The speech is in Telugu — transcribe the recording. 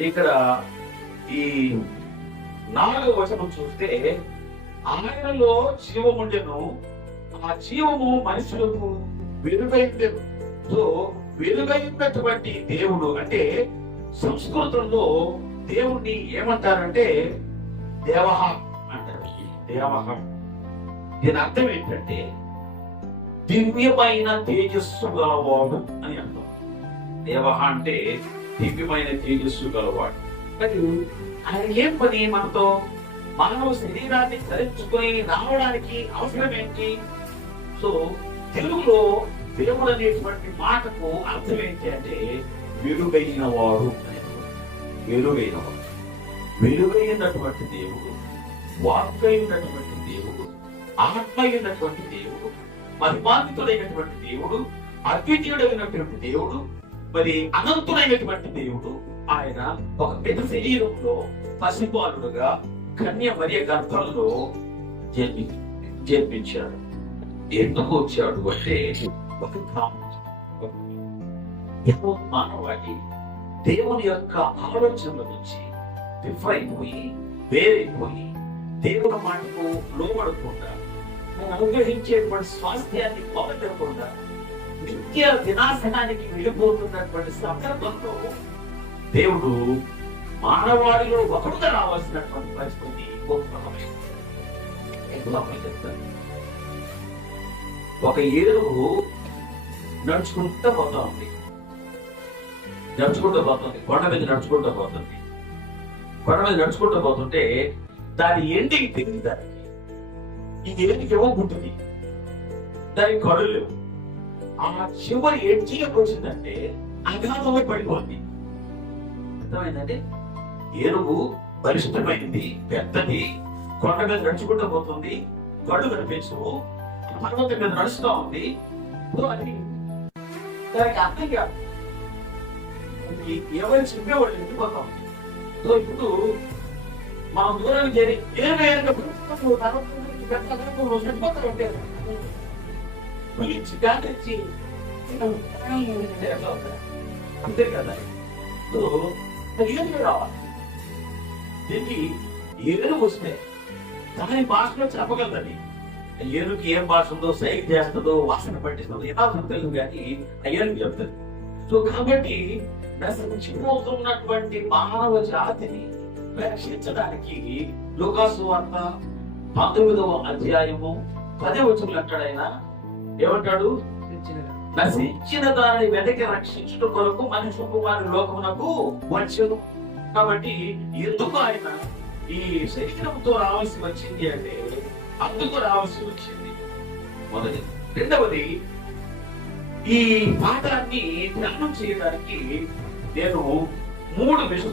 ఇక్కడ ఈ నాలుగవ వచనం చూస్తే ఆయనలో జీవముండెను ఆ జీవము మనుషులకు వెలుగైందెను సో వెలుగైనటువంటి దేవుడు అంటే సంస్కృతంలో దేవుణ్ణి ఏమంటారంటే దేవహ అంటారు. దేవహ. దీని అర్థం ఏంటంటే దివ్యమైన తేజస్సుగా వాడు అని అర్థం. దేవహ అంటే దివ్యమైన తేజస్సు గలవాడు. మరియు ఆయన ఏం పని మనతో మానవ శరీరాన్ని ధరించుకొని రావడానికి అవసరం ఏంటి సో తెలుగులో దేవుడు అనేటువంటి మాటకు అర్థం ఏంటి అంటే వెలుగైన వాడు అని వెలుగైన వాడు వెలుగైనటువంటి దేవుడు వాక్కైనటువంటి దేవుడు ఆత్మైనటువంటి దేవుడు మహిమాన్వితుడైనటువంటి దేవుడు అద్వితీయుడైనటువంటి దేవుడు మరి అనంతుడైనటువంటి దేవుడు ఆయన ఒక పెద్ద శరీరంలో పసిపాలుడుగా కన్య మరియ గర్భంలో జన్మి జన్మించాడు. ఎందుకు వచ్చాడు అంటే ఒక మానవాడి దేవుని యొక్క ఆలోచనల నుంచి విఫలైపోయి వేరైపోయి దేవుని మాటకు లోబడకుండా అనుగ్రహించేటువంటి స్వాస్థ్యాన్ని పొందకుండా నిత్య వినాశనానికి వెళ్ళిపోతున్నటువంటి సందర్భంలో దేవుడు మానవాళిలో ఒకరుగా రావాల్సినటువంటి పరిస్థితి చెప్తాను. ఒక ఏనుగు నడుచుకుంటూ పోతా ఉంది నడుచుకుంటూ పోతుంది. కొండ మీద నడుచుకుంటూ పోతుంది. కొండ మీద నడుచుకుంటూ పోతుంటే దాని ఎండింగ్ తెలియదు దానికి. ఈ ఏనుగు ఏమో గుంటుంది. దానికి కడులు లేవు. ఆ చివరి ఎడ్జిలోకి వచ్చిందంటే అగాధమై పడిపోయింది అర్థమైందంటే ఏనుగు బలిష్టమైంది పెద్దది కొండ మీద నడుచుకుంటూ పోతుంది కళ్ళు కనిపించవు పర్వతం మీద నడుస్తూ ఉంది దానికి అర్థం కాదు అది ఎవరు చెప్పేవాళ్ళు వెళ్ళిపోతాం సో ఇప్పుడు మనం దూరానికి చేరి ఏమైనప్పుడు ఉంటే అంతే కదా సో ఏనుగు రావాలి దీనికి ఏనుగు వస్తే దాని భాషలో చెప్పగలదని ఏనుగుకి ఏం భాష ఉందో సైక్ చేస్తుందో వాసన పట్టిస్తుందో ఎలా తెలుసు కానీ ఆ ఏనుగు చెప్తుంది సో కాబట్టి నశించిపోతున్నటువంటి మానవ జాతిని రక్షించడానికి లోకాసు వార్త పంతొమ్మిదవ అధ్యాయము పదే వచ్చిన అంటాడు ఏమంటాడు? నశించిన దానిని వెనక రక్షించడం కొరకు మనిషి కుమారు లోకమునకు వచ్చను. కాబట్టి ఎందుకు ఆయన ఈ శరీరంతో రావాల్సి వచ్చింది అంటే అందుకు రావాల్సి వచ్చింది. మొదటి రెండవది ఈ పాఠాన్ని ధ్యానం చేయడానికి నేను మూడు విషయం